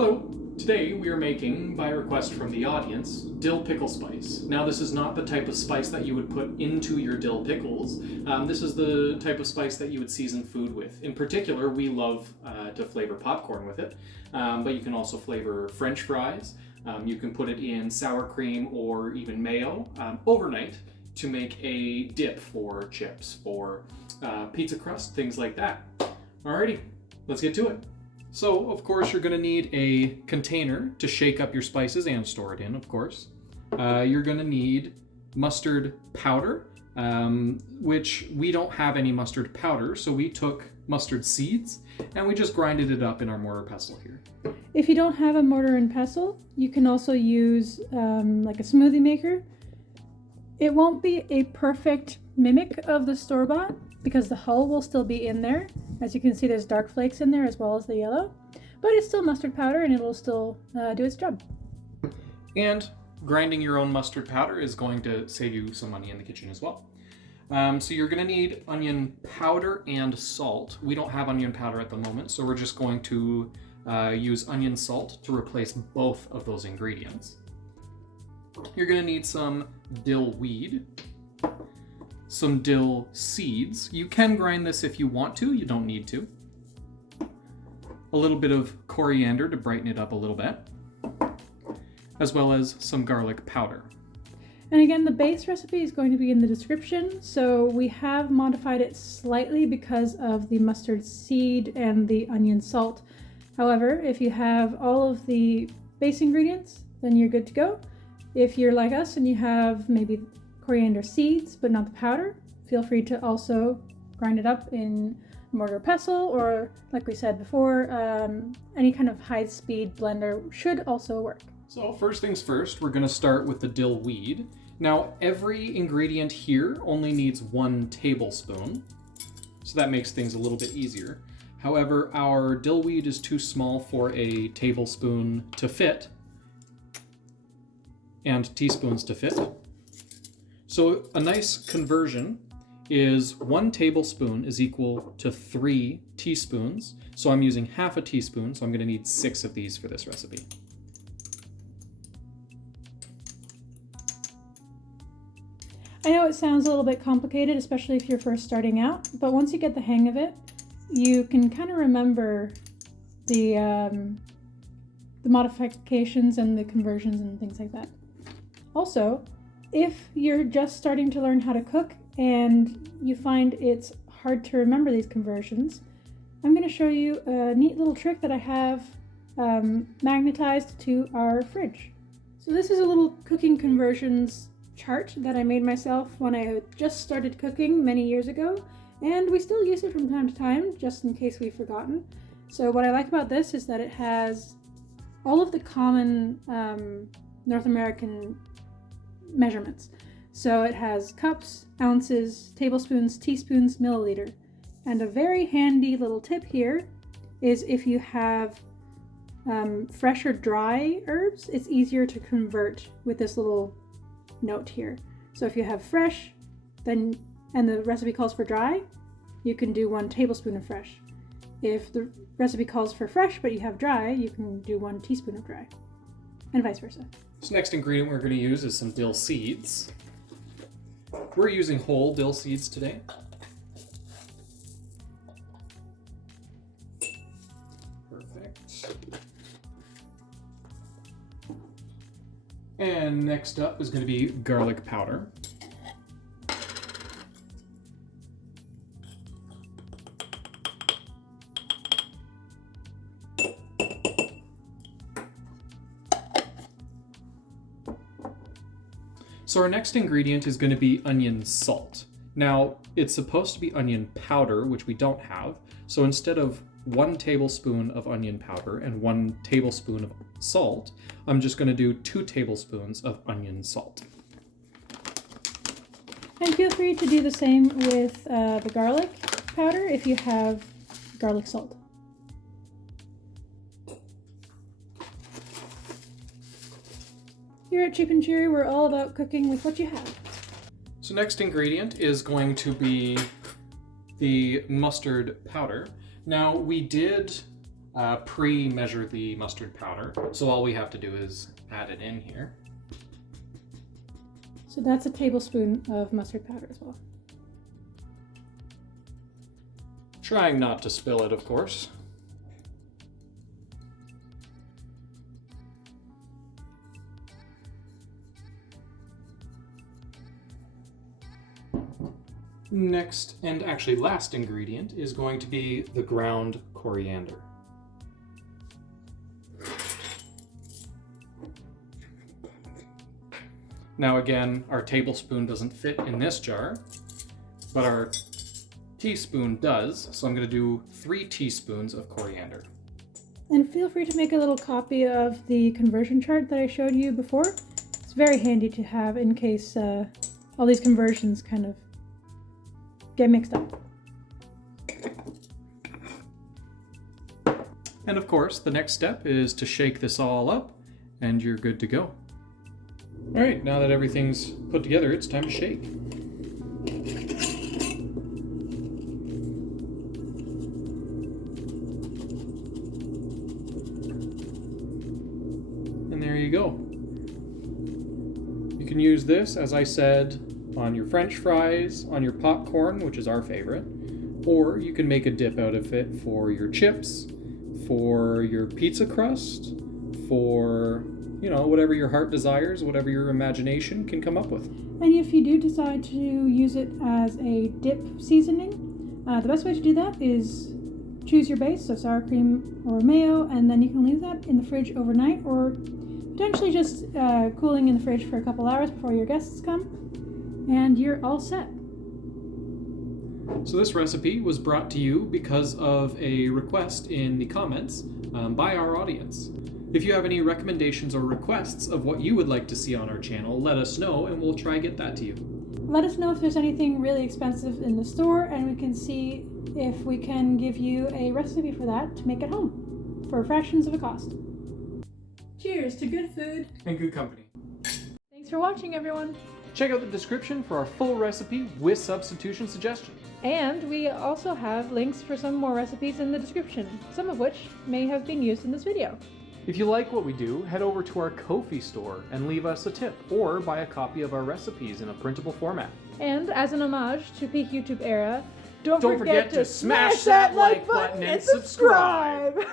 Hello! Today we are making, by request from the audience, dill pickle spice. Now this is not the type of spice that you would put into your dill pickles. This is the type of spice that you would season food with. In particular, we love to flavor popcorn with it, but you can also flavor French fries. You can put it in sour cream or even mayo overnight to make a dip for chips, for pizza crust, things like that. Alrighty, let's get to it. So, of course, you're going to need a container to shake up your spices and store it in, of course. You're going to need mustard powder, which we don't have any mustard powder, so we took mustard seeds and we just grinded it up in our mortar pestle here. If you don't have a mortar and pestle, you can also use like a smoothie maker. It won't be a perfect mimic of the store-bought because the hull will still be in there. As you can see, there's dark flakes in there as well as the yellow, but it's still mustard powder and it'll still do its job. And grinding your own mustard powder is going to save you some money in the kitchen as well. So you're going to need onion powder and salt. We don't have onion powder at the moment, so we're just going to use onion salt to replace both of those ingredients. You're going to need some dill weed, some dill seeds. You can grind this if you want to, you don't need to. A little bit of coriander to brighten it up a little bit, as well as some garlic powder. And again, the base recipe is going to be in the description, so we have modified it slightly because of the mustard seed and the onion salt. However, if you have all of the base ingredients, then you're good to go. If you're like us and you have maybe coriander seeds, but not the powder, feel free to also grind it up in mortar pestle, or like we said before, any kind of high-speed blender should also work. So first things first, we're going to start with the dill weed. Now every ingredient here only needs 1 tablespoon, so that makes things a little bit easier. However, our dill weed is too small for a tablespoon to fit, and teaspoons to fit. So a nice conversion is 1 tablespoon is equal to 3 teaspoons. So I'm using half a teaspoon, so I'm going to need 6 of these for this recipe. I know it sounds a little bit complicated, especially if you're first starting out, but once you get the hang of it, you can kind of remember the modifications and the conversions and things like that. Also, if you're just starting to learn how to cook and you find it's hard to remember these conversions, I'm going to show you a neat little trick that I have magnetized to our fridge. So this is a little cooking conversions chart that I made myself when I just started cooking many years ago, and we still use it from time to time just in case we've forgotten. So what I like about this is that it has all of the common North American measurements. So it has cups, ounces, tablespoons, teaspoons, milliliter. And a very handy little tip here is if you have fresh or dry herbs, it's easier to convert with this little note here. So if you have fresh, then and the recipe calls for dry, you can do 1 tablespoon of fresh. If the recipe calls for fresh but you have dry, you can do 1 teaspoon of dry, and vice versa. This next ingredient we're going to use is some dill seeds. We're using whole dill seeds today. Perfect. And next up is going to be garlic powder. So our next ingredient is going to be onion salt. Now, it's supposed to be onion powder, which we don't have. So instead of 1 tablespoon of onion powder and 1 tablespoon of salt, I'm just going to do 2 tablespoons of onion salt. And feel free to do the same with the garlic powder if you have garlic salt. Here at Cheap and Cheery, we're all about cooking with what you have. So next ingredient is going to be the mustard powder. Now we did pre-measure the mustard powder. So all we have to do is add it in here. So that's a tablespoon of mustard powder as well. Trying not to spill it, of course. Next, and actually last ingredient, is going to be the ground coriander. Now again, our tablespoon doesn't fit in this jar, but our teaspoon does, so I'm going to do 3 teaspoons of coriander. And feel free to make a little copy of the conversion chart that I showed you before. It's very handy to have in case all these conversions kind of get mixed up. And of course, the next step is to shake this all up, and you're good to go. All right, now that everything's put together, it's time to shake. And there you go. You can use this, as I said, on your French fries, on your popcorn, which is our favorite, or you can make a dip out of it for your chips, for your pizza crust, for, you know, whatever your heart desires, whatever your imagination can come up with. And if you do decide to use it as a dip seasoning, the best way to do that is choose your base, so sour cream or mayo, and then you can leave that in the fridge overnight, or potentially just cooling in the fridge for a couple hours before your guests come, and you're all set. So this recipe was brought to you because of a request in the comments by our audience. If you have any recommendations or requests of what you would like to see on our channel, let us know and we'll try get that to you. Let us know if there's anything really expensive in the store, and we can see if we can give you a recipe for that to make at home for fractions of a cost. Cheers to good food And good company. Thanks for watching, everyone. Check out the description for our full recipe with substitution suggestions. And we also have links for some more recipes in the description, some of which may have been used in this video. If you like what we do, head over to our Ko-fi store and leave us a tip, or buy a copy of our recipes in a printable format. And as an homage to peak YouTube era, Don't forget to smash that like button and subscribe!